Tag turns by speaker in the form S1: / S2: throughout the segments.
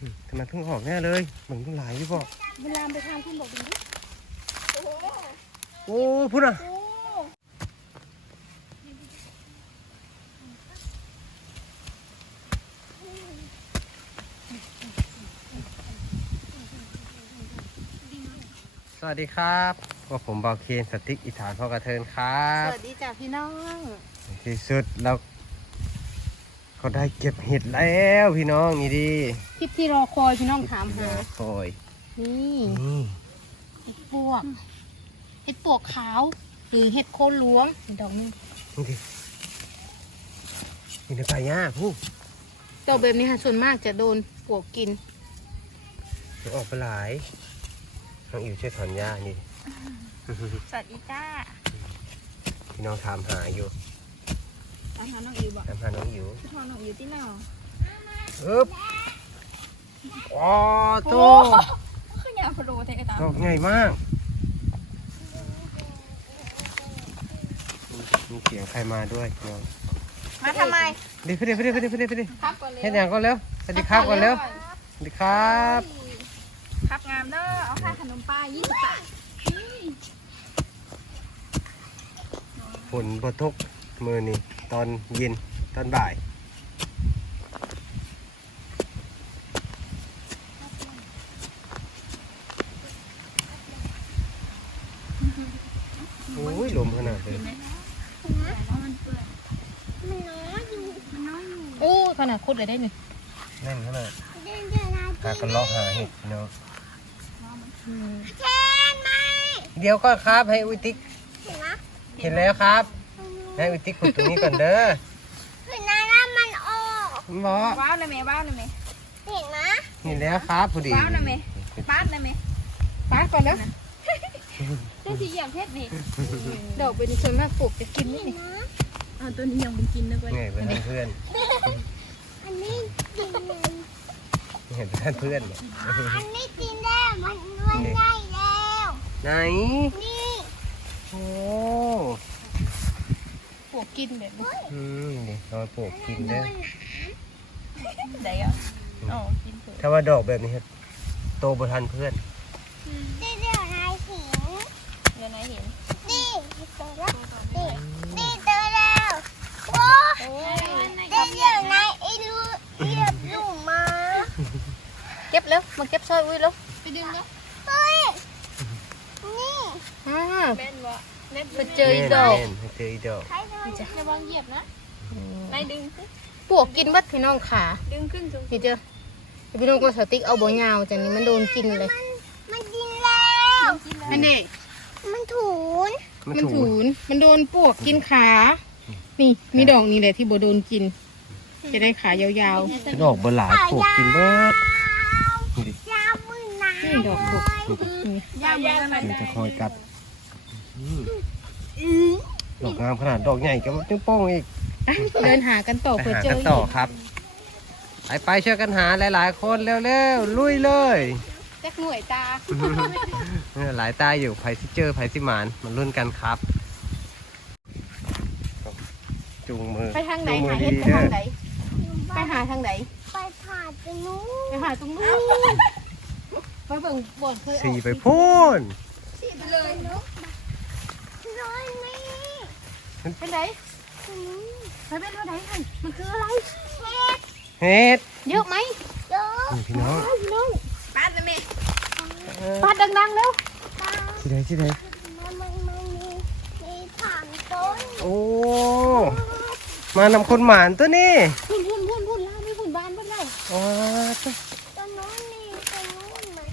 S1: อืมทำไมเพิ่งออกแน่เลยเหมือนเพิ่งหลายอยู่บอก
S2: เวลาไปทางคุณบอกดูดิ
S1: โอ้พุ่นอะ
S2: โอ้
S1: สวัสดีครับก็ผมบอลเคนสติ๊กอิฐานพ่อกระเทินครั
S2: ส
S1: บ
S2: วัสดีจ้ะพี่น้อง
S1: ที่สุดเรา เขาได้เก็บเห็ดแล้วพี่น้องนี่ดี
S2: คลิปที่รอคอยพี่น้องถามหา
S1: คอย
S2: นี่
S1: นี่
S2: เห็ดปวก เห็ดปวกขาว หรือเห็ดโคนหลวงดอกนี้
S1: นี่ดินี่ในป่าหญ้าผู้
S2: ดอกแบบนี้ค่ะส่วนมากจะโดนปวกกิน
S1: จะออกไปหลายน้องอิ๋วช่วยถอนหญ้านี่
S2: สวัสดีจ้า
S1: พี่น้องถามหาอยู่
S2: อาหารน้องอิวบอก
S1: ถามหาน้องอิ๋ว
S2: ทอนน้องอิวที่หนอ
S1: อึ๊บอ๋อโต
S2: ขึ้นยาพโดเทกตา
S1: ดอกใหญ่มากมีเสียงใครมาด้วยเดี๋ยว
S2: มาทำไม
S1: เดี๋ยวเดี๋ยวเดี๋ยวเดี๋ยวเดี๋ยวเดี๋ยว
S2: ครับก่อนเลย
S1: เฮ็ดอย่างก่อนเร็วสวัสดีครับก่อนเร็วสวัสดีครับ
S2: ครับงามเด้อเอาค่าขนมป้า20บาท
S1: ฝนบทกมือนี่ ตอนเย็นตอนบ่าย โอ้ยลมขนาดเลย
S2: โอ้ขนาดคุดเลยได้หนึ่ง
S1: แน่นขนาดหากันลอกหาเห็ดพี่น้องเดี๋ยวก็ครับให้อุยติ๊กเห็นแล้วครับ ให้อุยติ๊กขุดตรงนี้ก่อนเด้อ
S3: เห็นนะน้ำมันออก
S1: บอ
S2: ว้าวนะเมว้าวนะเม
S3: เห็นนะ
S1: เห็นแล้วครับพอดี
S2: ว้าวนะเมป้าดนะเมป้าดก่อนแล้วได้สีอย่างเพชรนี่ดอกเป็นส่วนมากปลูกจะกินนี่นี่อ่าตัวนี้ยังเป็นกินนะก้อย
S1: ไงเพื่อนเพื่อน
S3: อันนี้กินเลย
S1: เห็นเพื่อนเพื่อนเนี่ย
S3: อันนี้กินได้มันมันได้แล้ว
S1: ไหน
S3: นี่
S1: โอ้
S2: ปลูกกินแบบนี้
S1: อืมนี่เราปลูกกินเด้อ
S2: ได้อะอ๋อกินเถอะ
S1: ถ้าว่าดอกแบบนี้ครับโตบทันเพื่อน
S3: นี่เดี๋ยวนายหิน
S2: เดี๋ยวนายเห็น
S3: นี่เจอแล้วนี่นี่เจอแล้วโอ้
S2: โอ้ย
S3: เดี๋ยวเดี๋ยวนายไอ้ลูกเรียบลูกมา
S2: เก็บแล้วมาเก็บซอยอุ้ยแล้วไปดึงแล้ว
S3: เฮ้ยนี่
S2: อ่า
S3: แม่นวะ เน็ต
S2: ไปเจออีดอก
S1: แม่นให้เจออีดอก
S3: ใครเลย
S2: ระวังเหยียบนะ
S1: อืม
S2: นายดึงปวกกินบัดพี่น้องขา
S3: ดึงขึ้นสูง
S2: นี่เจอพี่น้องก็สติ๊กเอาบ่ยาวจังนี้มันโดนกินเลย
S3: มันกินแล้ว
S2: อันนี้
S3: มันถูน
S1: มัน
S2: มัน
S1: ถู
S2: ถูน มันโดนปวกกินขา นี่มีดอกนี่แหละที่บ่โดนกิน จะได้ขายาว
S1: ดอกบหลายปลูกกินเบิดนี่ดิ
S3: ยาวมือหนา
S2: ๆนี่ดอกปวกนี่
S3: ยาวมือหนา
S1: มันจะคอยกัดอืม ดอกงามขนาดดอกใหญ่กับนิ้วโป้งอีก
S2: เดินหากันต่อ
S1: ไป
S2: เพื่อ
S1: หา
S2: เจ
S1: กัน
S2: อ
S1: ต่อครับ ไปไปช่วยกันหาหลายๆคนเร็วๆลุยเลย
S2: แจ็คหน่วยตา
S1: เนี่ยหลายตาอยู่ไผสิเจอไผสิหมานมันรุ่นกันครับจูงมือ
S2: ไปทางไหน
S1: จูมื
S2: หา
S1: อ
S2: เห็ด
S1: ดี
S2: ไป
S1: ๆเด้
S2: ทา
S1: อง
S2: ไหนไปหาทางไหน
S3: ไปผ่านตรงนู้น
S2: ไปหาตรงนู้นไปเบิ่งบ่อนเคยออก
S1: สี่ไปพูน
S2: สี่ไปเลยเนาะ
S3: น้อยนี่
S2: ไปไหน
S3: ตรงนู้น
S2: ไปเป็นเท่าไหนกันมันคืออะไร
S3: เห็ด
S1: เฮ็ด
S2: เยอะไหม
S3: เยอะ
S1: นี่พี่น้อง
S2: พี่น้องปาดเลยแม่
S1: เออ
S2: ปาดดังๆแล้ว
S3: ตา
S1: ที่ไหนที่ไหน
S3: มันมันมันมีมีผ่านต้น
S1: โอ้มานำคนหมานตัวนี้
S2: หุ่นหุ่นหุ่นหุ่นล่าไม่หุ่นบานบ้านเรา
S1: ว้าตัว
S3: ต้นนู้นนี่ต้นนู้นมัน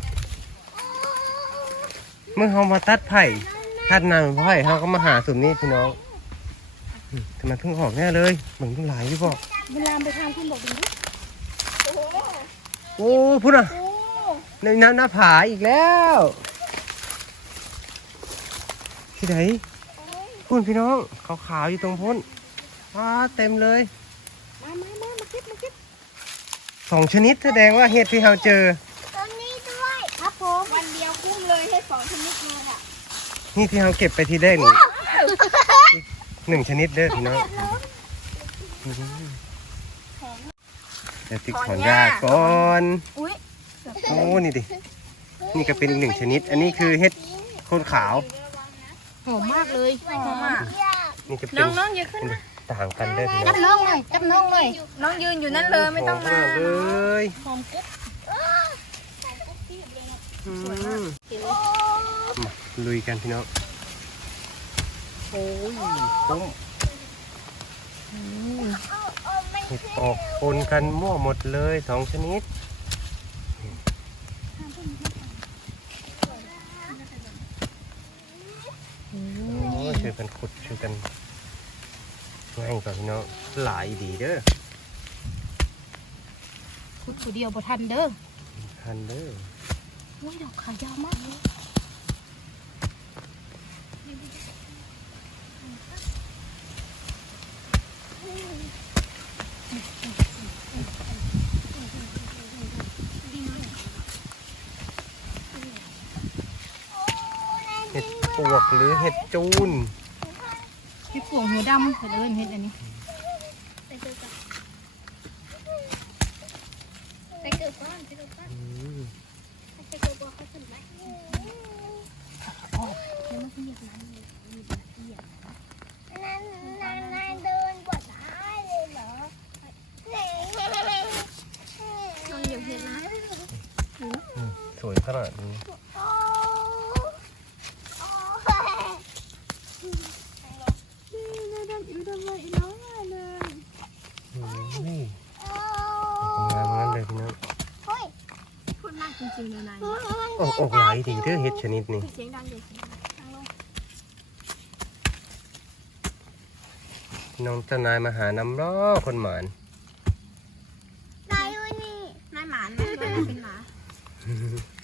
S3: โอ้
S1: เมื่อเขามาตัดไผ่ตัดนางไผ่เขาก็มาหาสุ่มนี้พี่น้องอืม ทำไมเพิ่งออกแน่เลยเหมือนเพิ่งหลายอยู่บอก
S2: เวลาไปทางคุณบอกดูดิ
S1: โอ้พุ่นอะ
S2: โอ้
S1: ในน้ำหน้าผาอีกแล้ว ที่ไหนพุ่นพี่น้องขาวๆอยู่ตรงพุ่นว้าเต็มเลย
S2: มามามามาเก็บมาเก็บ
S1: สองชนิดแสดงว่าเห็ดที่เราเจอ
S3: ต้นนี้ด้วย
S2: ครับผมวันเดียวคุ้มเลยให้สองชนิดเลยอะ
S1: นี่ที่เราเก็บไปทีแรกนี่ หนึ่งชนิดเด้อพี่น้องเดี๋ยวติ๊กขอนยาก่อน
S2: อุ้ย
S1: โอ้นี่ดิ นี่ก็เป็นอีกหนึ่งชนิด อันนี้คือเห็ดโคนขาว
S2: หอมมากเลยหอมมาก
S1: นี่จะเป็น
S2: น้องน้องอย่าขึ้นนะ
S1: ต่างกันเด้อพี่น้
S2: จั
S1: อบง
S2: น้องเลยจับน้องเลยน้องยืนอยู่นั่นเลยไม่ต้องมา
S1: หกเลย
S2: หอมกุ๊บ
S1: อืมมาลุยกันพี่น้อง โอ้ยปุ้มเห็ดออกปนกันมั่วหมดเลยสองชนิด โอ้ยช่วยกันขุดช่วยกันง่ายกว่าพี่น้องหลายดีเด้อ
S2: คุดผู้เดียวบ่ทันเด้อ
S1: ทันเด้อ
S2: โอ้ยดอกขายาวมากเลย
S1: เห็ดปวก หรือเห็ดจูน
S2: พี่ปวงหัวดำเห็นเอิ้นเห็ดอันนี้
S3: ไปเจอก่อนไปเจอก่อนไปเออกออ
S2: ก
S1: หลายดีเด้อเห็ดชนิดนี้
S2: เสียงดังอยู่
S1: น้องเจ้านายมาหาน้ำล้อคนหมาน
S3: นายอยู่นี่
S2: นายหมานะเป็นหมา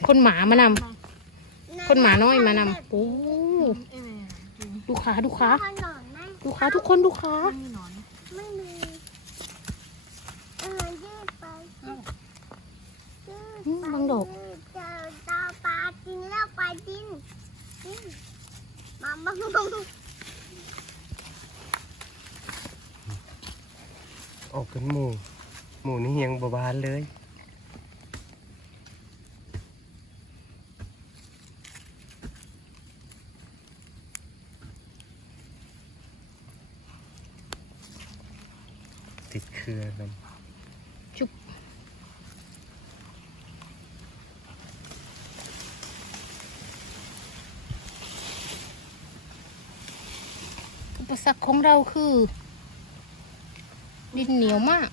S2: คนหมามานำคนหมาน้อยมานำโอ้ดูขาดูขา
S3: ขนมไหม
S2: ดูขาทุกคนดูขา
S3: ไม่มีเออยืดไปยืด
S2: อืมบางดอก
S3: เจอตาปลากินแล้วปลากินอืม มาบังบัง
S1: ออกเป็นหมู่หมู่นี่ยังบบานเลยติดเครือมัน
S2: อุปสรรคของเราคือ ดินเหนียวมาก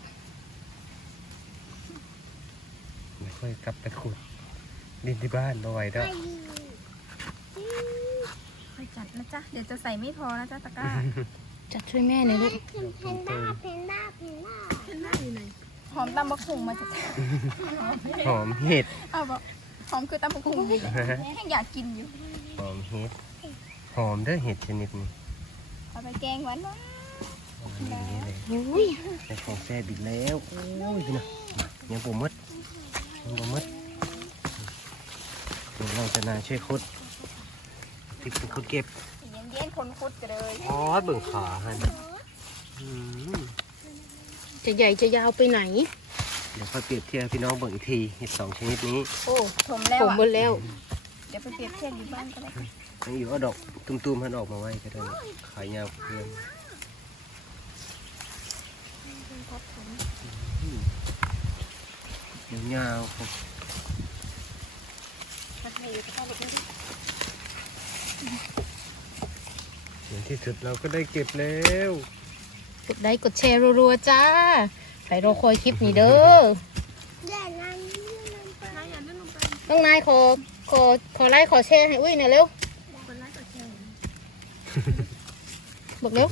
S1: ไม่ค่อยกลับไปขุดดินที่บ้านบ่ไหวแล้ว
S2: ค่อยจัดนะจ๊ะ เดี๋ยวจะใส่ไม่พอนะจ๊ะตะกร้าจัดช่วยแม่หน่อยลูก
S3: เพนเพนด้าเพนด้าเพนด้า
S2: หอมตำบักหุ่งมาจ้ะ
S1: หอมเห็ด
S2: เอาบอกหอมคือตำบักหุ่งแห้งอยากกินอยู่
S1: หอมเห็ดหอมเด้อเห็ดชนิดนี้
S2: เอาไปแกงหวาน
S1: หอมอย่างนี้ย
S2: อุ้ย
S1: ของแซ่บอีกแล้วโอ้ยนะยังปูมดยังปูมดเดี๋ยวเราจะนาช่วยคุดที่เป็นคุดเก็บ
S2: เย็นๆคนคุดกันเลย
S1: อ๋อเบิ่งขาฮะ
S2: จะใหญ่จะยาวไปไหน
S1: เดี๋ยวค่อยเปรียบเทียบพี่น้องเบิ่งอีกทีเห็ดสองชนิดนี้
S2: โอ้ถมแล้วผมหมดแล้ว เดี๋ยวไปเปรียบเทียบอยู่บ้านก็ได้
S1: ยังอยู่เอาดอกตุ้มๆมันออกมาไว้ก็ได้ขายยาวเพื่อนยาวๆครับในที่สุดเราก็ได้เก็บแล้ว
S2: กดไลค์กดแชร์รัวๆจ้าใครรอคอยคลิปนี้เด้อ
S3: อย่านั่งยืนลงไป
S2: น้องนายขอขอขอไลค์ขอแชร์ให้อุ้ยหน่อยเร็ว บอกเร็ว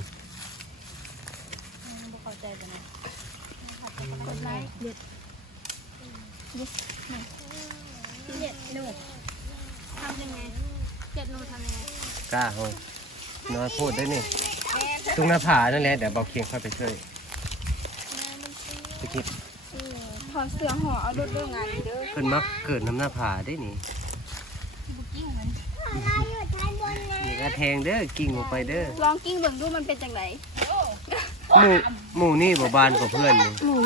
S2: กดไลค์เด็ด
S3: เจ็ดหนูทำยังไงเจ็ดหนูทำยังไง
S1: กล้าเฮ้ยน้อยพูดได้นี่ตรงหน้าผานั่นแหละเดี๋ยวเบาเคียงเข้าไปช่วยไปเก็บ
S2: ถอนเสื้อห่อเอาเรื่องงานเด้อ
S1: เพิ่นมักเกิดน้ำหน้าผาได้นี่
S3: เราอยู่ ท้ายบนนะ
S1: นี่ก็แทงเด้อกิ่งออกไปเด้อ
S2: ลองกิ้งเบิ่งดูมันเป็นจังได
S1: หมู่หมู่นี่บ่บานกว่าเพื่อนนี่
S2: หมู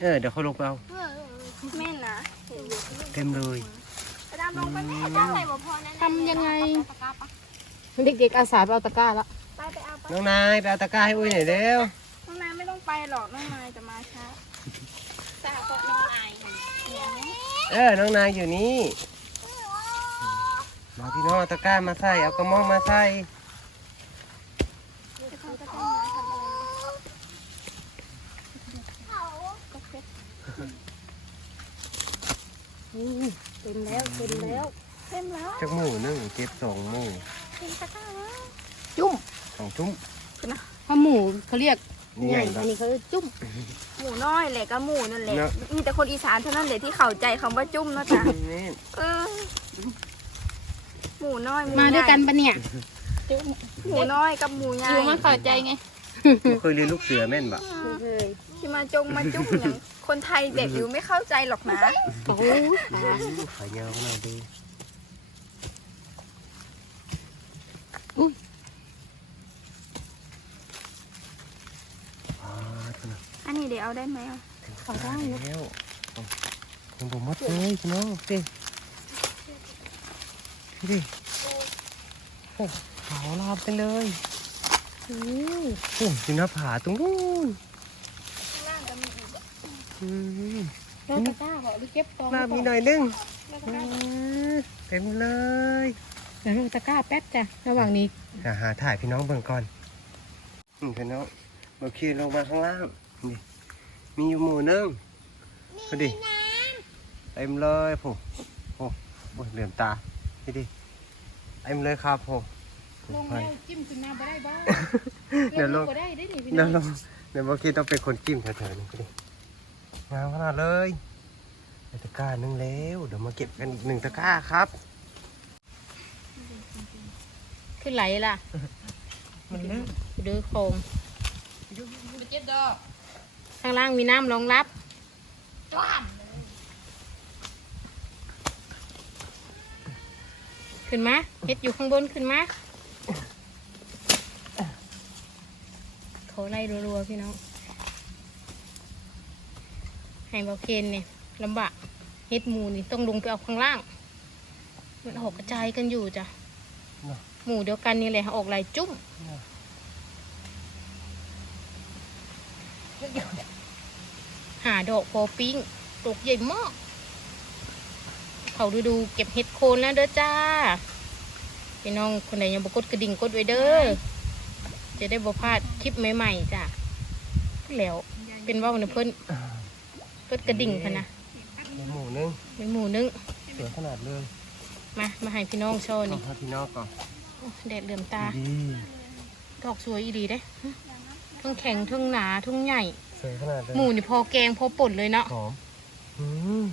S1: เออเดี๋ยวเขาลงไปเอา
S2: แม่นะ
S1: ต็มเลย
S3: ไปดำลงไปแม่จ้างอะไรบ่พอนั่น
S2: ทำยังไง
S3: ตะกร้าปะ
S2: เด็กๆอาสาไปเอาตะกร้าละ
S3: ไปไปเอาปะ
S1: น้องนายไปเอาตะกร้าให้อุ้ยหน่อยเร็ว
S3: น้องนายไม่ต้องไปหรอกน้องนายจะมาช้าแต่ก็น้องนายเดี๋ยว
S1: เออ น้องนายอยู่นี่ มาพี่น้องเอาตะกร้ามาใส่เอากระมองมาใส่
S3: เขาจะต้องมาทำอะไรเขาก็เซ็ต
S2: เต็มแล้วเต็มแล้ว
S3: เต็มแล้ว
S1: จักหมู่หนึ่งเก็บสองหมู่
S3: เต็มตะกร้าแล้ว
S2: จุ้ม
S1: สองจุ้ม
S2: ข้าวหมูเขาเรียก
S1: นี่ไง
S2: อันนี้เขาเรียกจุ้ม
S3: หมูน้อยแหละก็หมูนั่นแหละ
S1: เนอะ
S3: มีแต่คนอีสานเท่านั้นแหละที่เข้าใจคำว่าจุ้มเนาะจ๊ะ
S1: นี่
S3: เออ หมูน้อยหมู
S2: มาด้วยกัน
S3: ใหญ่
S2: ปะเนี่ย
S3: หมูน้อยกับหมูใหญ่
S2: อยู่มาเข้าใจไง
S1: บ่เคยเรียนลูกเสือแม่นบ่
S2: เคย
S3: ที่มาจงมาจุ้มอย่างคนไทยแบบอยู่ไม่เข้าใจหรอกนะ
S2: โอ้โห
S1: ขายาวขนาดดีอ่าขนาด
S3: อันนี้เดี๋ยวเอาได้ไหมอะ
S2: เอาได้นะ
S1: แล้วยังบ่หมดเลยพี่น้อง ดิดิโอ้ขาวลามไปเลย
S2: อืม
S1: โอ้อยู่หน้าผาตรงนู้น
S3: ข้างล่างก็มีอีกอะ
S1: อืม
S2: แล้วตะกร้าเหรอหรือเก็บกอง
S1: ลามมีหน่อยนึง
S3: แล้วก็
S1: อื
S3: ได้
S1: มเต็มเลย
S2: เดี๋ยวเราตะกร้าแป๊บจ้ะระหว่างนี้
S1: อ่าหาถ่ายพี่น้องเบิ่งก่อนอืมพี่น้องโอเคลงมาข้างล่างนี่มีอยู่หมู่หนึงพอดีเต็มเลยผมโอ้โหเหลื่อมตา พี่ดิเต็มเลยครับผม
S2: ลง
S1: ไป
S2: แล้วจิ้มขึ้นมาบ่ได้บ้าง
S1: เดี๋ยวลง
S2: บ่ได้ได้นี่พี่
S1: เดี๋
S2: น้
S1: ย
S2: อ
S1: ว
S2: ง
S1: ลงเดี๋ยวเมื่อกี้ต้องเป็นคนจิ้มเฉยๆนี่พี่ดิงามขนาดเลยได้ตะกร้าหนึงแล้วเดี๋ยวมาเก็บกันอีกหนึ่งตะกร้าครับ
S2: ขึ้นไหลล่ะ
S1: มันลึก
S2: ดูโครงข้างล่างมีน้ำรองรับ ขึ้นมาเฮ็ดอยู่ข้างบนขึ้นมาเขาไล่รัวๆพี่น้องให้เบาเคนเนี่ยลำบากเฮ็ดหมูนี่ต้องลงไปเอาข้างล่าง มันออกกระจายกันอยู่จ้ะหมูเดียวกันนี่แหละออกลายจุ้มหาดอกพอปิ้งตกใหญ่มาก เขาดูดูเก็บเห็ดโคนแล้วเด้อจ้าพี่น้องคนไหนยังบกดกระดิ่งกดไว้เด้อจะได้บ่พลาดคลิปใหม่ๆจ้ะแล้วเป็นว่าเนเพิ่นกดกระดิ่งค่ะนะ
S1: มีหมูนึง
S2: เป็นหมูนึง
S1: สวยขนาดเลย
S2: มามาให้พี่น้องโชว์นี่
S1: พี่น้องก่อน
S2: แดดเหลื่อมตา
S1: ด
S2: อกสวยอีดีเด้ทั้งแข็งทั้งหนาทั้งใหญ่
S1: สวยขนาดเลย
S2: หมูนี่พอแกงพอป่นเลยเนาะ
S1: หอมอืม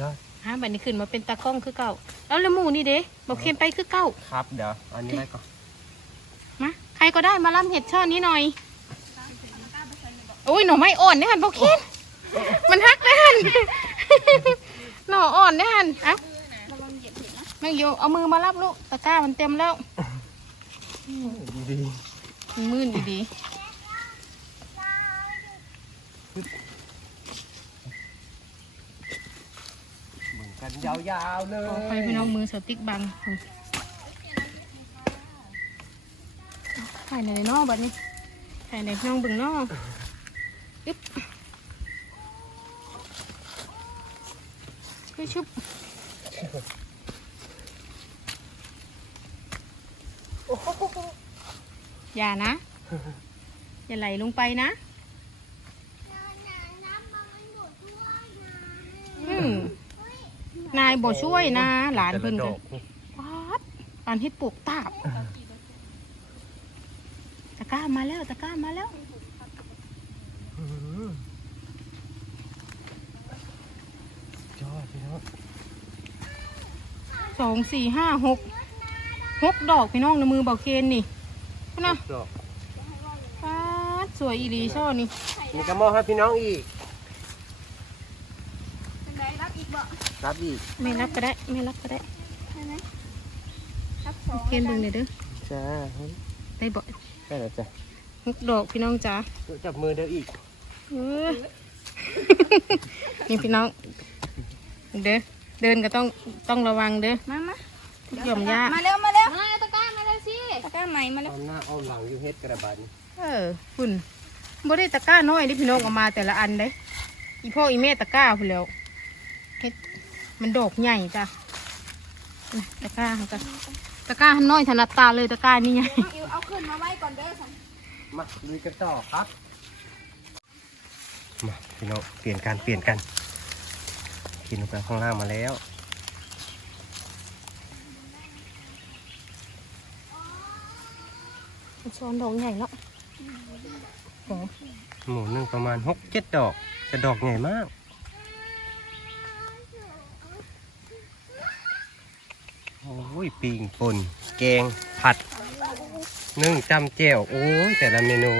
S1: ยอด
S2: ฮะบัดนี้ขึ้นมาเป็นตากล้องคือเก่า แล้วแล้วหมูนี่เด้บอกเค็มไปคือเก่า
S1: ครับ เดี๋ยวอันนี้ไว้ก่อน
S2: มาใครก็ได้มาล่ำเห็ดช่อนี้หน่อยโอ้ยหน่อไม้อ่อนเนี่ยหันบอกเค็มมันฮักนะหันหน่ออ่อนเนี่ยหันเอ้า
S3: ระวังเหยียบเห็นนะ
S2: ไม่อยู่เอามือมารับลูกตะกร้ามันเต็มแล้ว
S1: ดี
S2: มันมื่นดี
S1: ๆเหมือน กันยาวๆเล
S2: ๆ
S1: ย
S2: ขอไปพี่น้องมือสติ๊กบังถ่ายในนอกบัดนี้ถ่ายในพี่น้องเบึงนอกอึ๊บชุบชุบอย่านะ อย่าไหลลงไปนะ อืมนาย บ่ช่วยนะ หลานเพิ่น
S1: แต่
S2: กั
S1: ละ
S2: น
S1: ดอกนี่
S2: วัดปานเฮ็ดปลูกตาบตะกร้ามาแล้วตะกร้ามาแล้ว
S1: อืมยอดพี่น้อง
S2: สองสี่ห้าหกหกดอกพี่น้องในมือเบาเคนนี่พุ่นนะ
S1: ดอก
S2: วัดสวยอีหลีช่อนี่
S1: มีกระหม้อให้พี่น้องอีก
S3: เป็นไรรับอีกบ่
S1: รับอีก
S2: ไม่รับก็ได้ ไม่รับก็ได้
S3: ใช่ไหมรับสอง
S2: เคนเบิ่งเลยเด้อ
S1: จ้าเฮ้ย
S2: ได้บ่
S1: ได้แล้วจ้ะ
S2: หกดอกพี่น้องจ๋า
S1: จับมือเดี๋ยวอีก
S2: เออนี่พี่น้อง เด้อเดินก็ต้องต้องระวังเด้อ
S3: มามา
S2: หย่อมยาก
S3: มาเร็วมาเร็ว
S2: มาตะก้ามาแล้วสิ
S3: ตะกร้าไหนมาเร็ว
S1: อ้อมหน้าอ้อมหลังอยู่เฮ็ดกระบาดนี่
S2: เออฝุ่นบ่ได้ตะกร้าน้อยนี่พี่น้องเออกมาแต่ละอันเด้อีพ่ออีแม่ตะกร้าพุ่นแล้วเฮ็ด มันดอกใหญ่จ้ะอืมตะกร้าเขาจ้ะตะกร้าน้อยถนัดตาเลยตะกร้านี่ไง
S3: น้องอิวเอาขึ้นมาไว้ก่อนเด้อสัน
S1: มาลุยกันต่อครับมาพี่น้องเปลี่ยนกันเปลี่ยนกันกินลงไปข้างล่างมาแล้ว
S2: ช้อนดอกใหญ่เนาะโอ้
S1: หมูหนึ่งประมาณหกเจ็ดดอกแต่ดอกใหญ่มาก โอ้ยปิงป่นแกงผัด นึ่งจำแจ่วโอ้ยแต่ละเมนู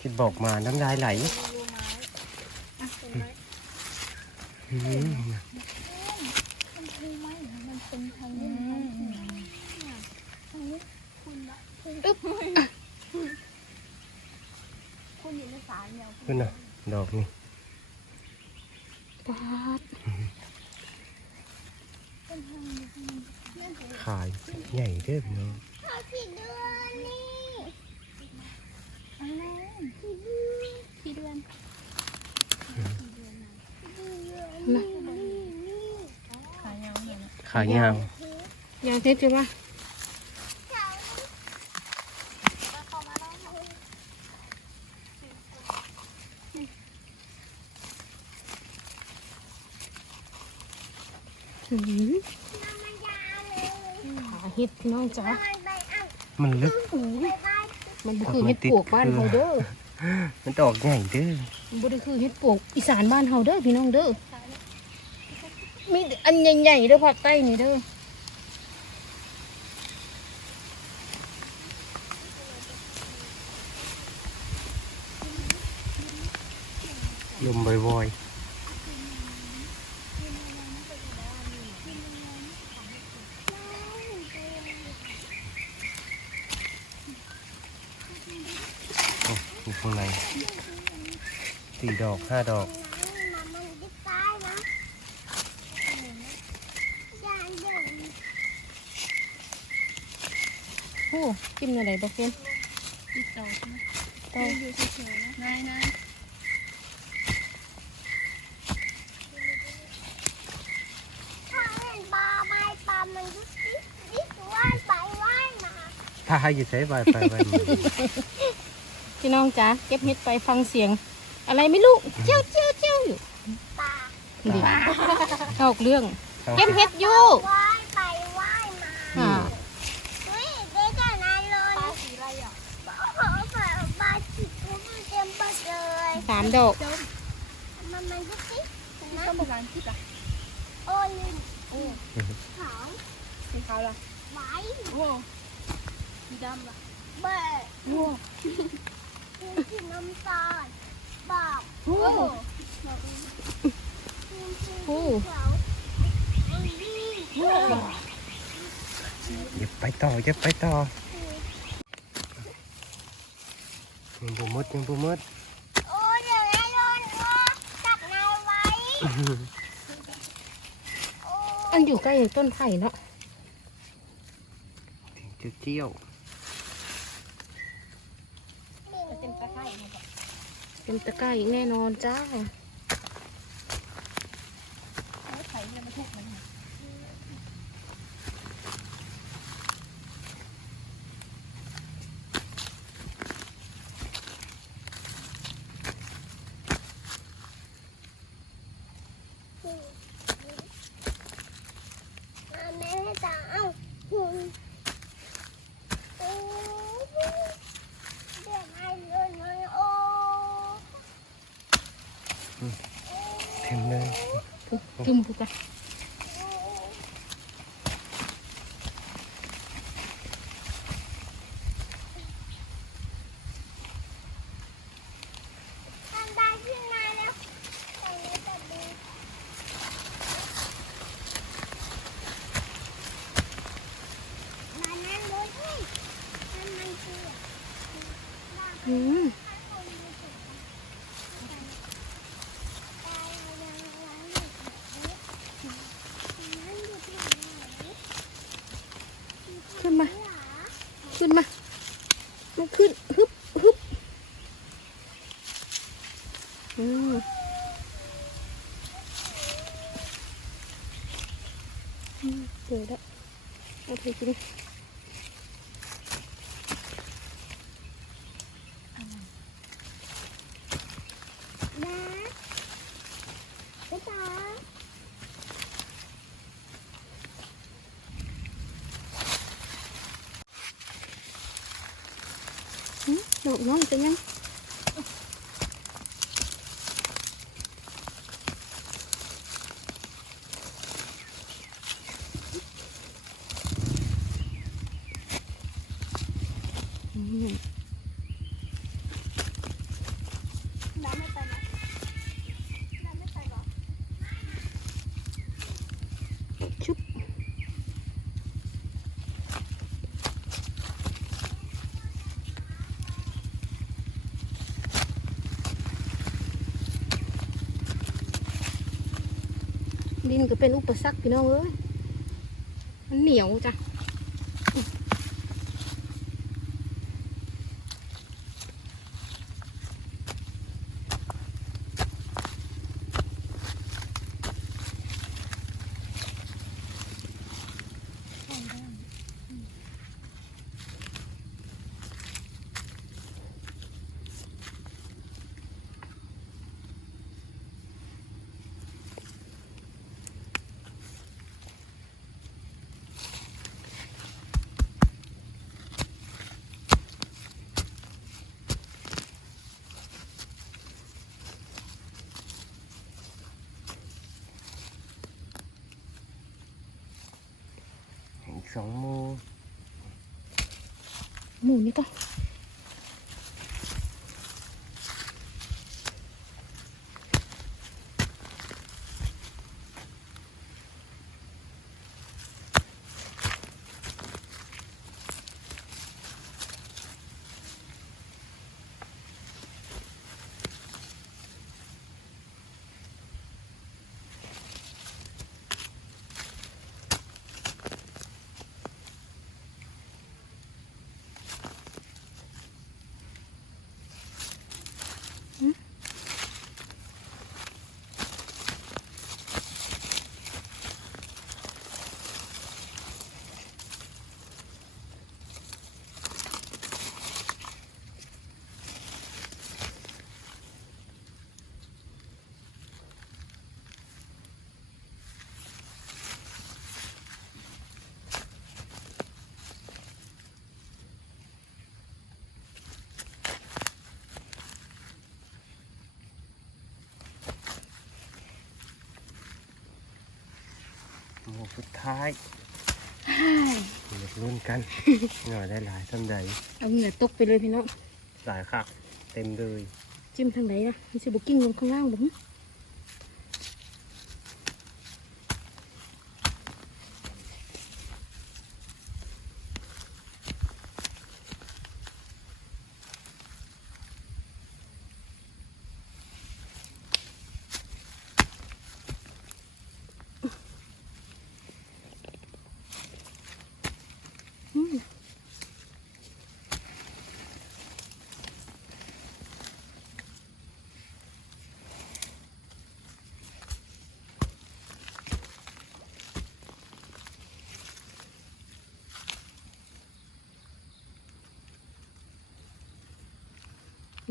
S1: คิดบอกมาน้ำลายไหลอืม
S3: มันคือไม้มันเป็นทางนี้ทางนี้คุณละคุณอึ๊บคุณอยู่ในสารเดียว
S1: ขึ้นน่ะดอกนี่
S2: ปาด
S3: เป็นทางนี้เล่นถือ
S1: ขายใหญ่เด้อพี่น้อง
S3: เขาสีเดือนนี่อะไรสีเดือนสีเดือนนี่นี่
S2: ขายาวเลยนะ
S1: ขายยาว
S2: ยาวเท็ดใช่ปะ หืมขาเฮ็ดพี่น้องจ้ะ
S1: มันลึก
S2: มันบ่คือเฮ็ดปวกบ้านเฮาเด้อ
S1: มันดอกใหญ่เด้อ
S2: มันบ่ได้คือเฮ็ดปวกอีสานบ้านเฮาเด้อพี่น้องเด้อ มีแต่อันใหญ่ๆเด้อภาคใต้นี่เด้อ
S1: ลมบ่อยๆโอ้อยู่ข้างในสี่ ดอกห้าดอก
S3: มันจะตายนะยานเดิน
S2: โอ้กินอะไรบ่เพิ่น
S3: ติดต่อใช่ไหม
S2: ต่อ
S3: อยู่เฉยๆนะนายนายถ้าเห็นปลาไม่ปลามันยุดยิดยิดว่ายไปว่ายมา
S1: ถ้าให้อยู่ใช้ใบไปใบมา
S2: พี่น้องจ๋าเก็บเฮ็ดไปฟังเสียง อะไรไม่รู้เจ้าเจ้าเจ้าอยู่
S3: ปลา
S2: ดิออกเรื่องเก็บเฮ็ดอยู่
S3: ว่ายไปว่ายมา
S2: อ่า
S3: เฮ้ยเด็กอะนายเลยปลาสีอะไรอะปลาปลาปลาสีตัวมันเต็มหมดเลย
S2: สามดอก
S3: มันมันยุดยิดนะต้องบอกการคิดอะโอ้ลินโอ้ขาว
S4: สีขาวล่ะ
S3: ไหว
S4: โอ้สีดำล่ะ
S3: เบิด
S4: โอ้
S3: คือสีน้ำตาล บอก
S4: โอ้
S3: คือสี
S2: โอ้
S3: เขียวอันนี้
S1: อย่าไปต่ออย่าไปต่อยังบ่หมดยังบ่หมด
S3: โอ้เดี๋ยวนายโดนโอ้จับนายไว้อั
S2: นอยู่ใกล้ต้นไผ่เนาะ
S1: ถึงจะเจียว
S3: เป็นตะไคร้
S2: เป็นตะไคร้แน่นอนจ้า
S4: ไข่เนี่ยมันทุกมัน
S3: มาแม่ให้ตาเอ้าหุ่นโอ้เดี๋ยวนายโดนมันโอ้
S1: เต็มเลย
S2: ปุ๊บจุ่มปุ๊บกัน
S3: ทำได้ขึ้นมาแล้วตรงนี้จะดีมานั่งรถให้มันมันเสีย
S2: อืม
S3: ตายยังไง
S2: อืมเดี๋ยวละเอาไปกิน
S3: นะบ๊ายบาย
S2: อืมดอกน้องจะยัง อืม
S3: น้ำไม่ไปนะน้ำไม่ไปหรอ
S2: ชุบ ดินก็เป็นอุปสรรคพี่น้องเอ้ยมันเหนียวจ้ะ
S1: สองโมง
S2: หมูนี่ก็
S1: โมง สุดท้ายเด็กรุ่นกันหน่อยได้หลายสันใด
S2: เอาเหงื่อตกไปเลยพี่น้อง
S1: หลายคักเต็มเลย
S2: จิ้มทางไหนอะมันสิบุกิ้งลงข้างล่างบ่หึ อืม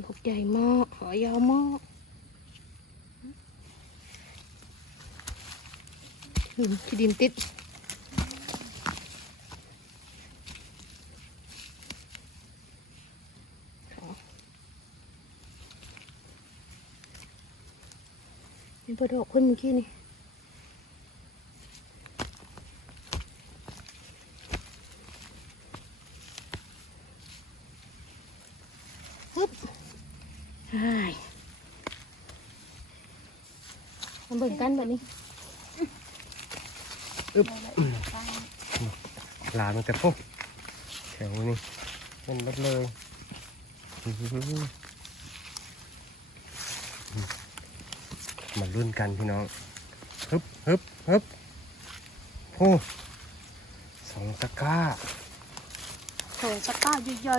S2: ดอกใหญ่มากหอยาวมากอืมที่ดินติดเป็นปลาดอกคนเมื่อกี้นี่ฮึบใช่มาเบิ่งกันแบบนี้
S1: หลานมันจะปุ๊บแถวนี้เป็นรถเลยอื้อหือมารุ่นกันพี่น้องฮึบฮึบฮึบโอ้สองตะกร้า
S2: โถสก้าใหญ่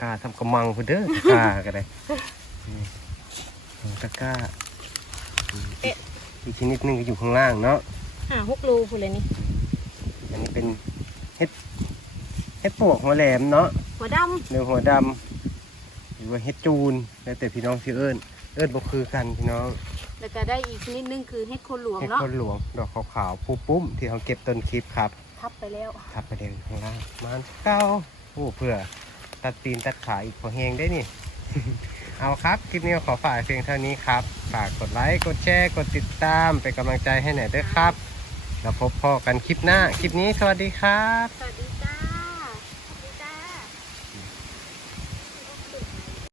S1: กร้าทำกระมังพูดเด้อตะกร้าก็ได้นี่สอง ตะกร้าอีกชนิดหนึงก็อยู่ข้างล่างเนาะ
S2: ๆห้าหกโลพูดเลยนี่
S1: อันนี้เป็นเฮ็ดเฮ็ดปวกหัวแหลมเนาะ
S2: หัวด
S1: หรือหัวดำหรือว่าเฮ็ดจูนแล้วแต่พี่น้องชื่อเอิ้นเอิ้นบ่คือกันพี่น้องำ
S2: แล้วก็ได้อีกชนิดนึงคือเฮ็ดโคนหลวง
S1: เฮ็ด
S2: เนาะ
S1: คนหลวงดอกขาวๆปุ้มๆที่เขาเก็บต้นคลิปครับ
S2: ทับไปแล้ว
S1: ทับประเด็นข้างล่างมันเก้าโอ้เพื่อตัดตีนตัดขาอีกพอแหงได้นี่ เอาครับ คลิปนี้ขอฝากเพียงเท่านี้ครับ ฝากกดไลค์ กดแชร์ กดติดตาม เป็นกำลังใจให้หน่อยด้วยครับ แล้วพบพ่อกันคลิปหน้า คลิปนี้สวัสดีครับ
S2: สวัสดี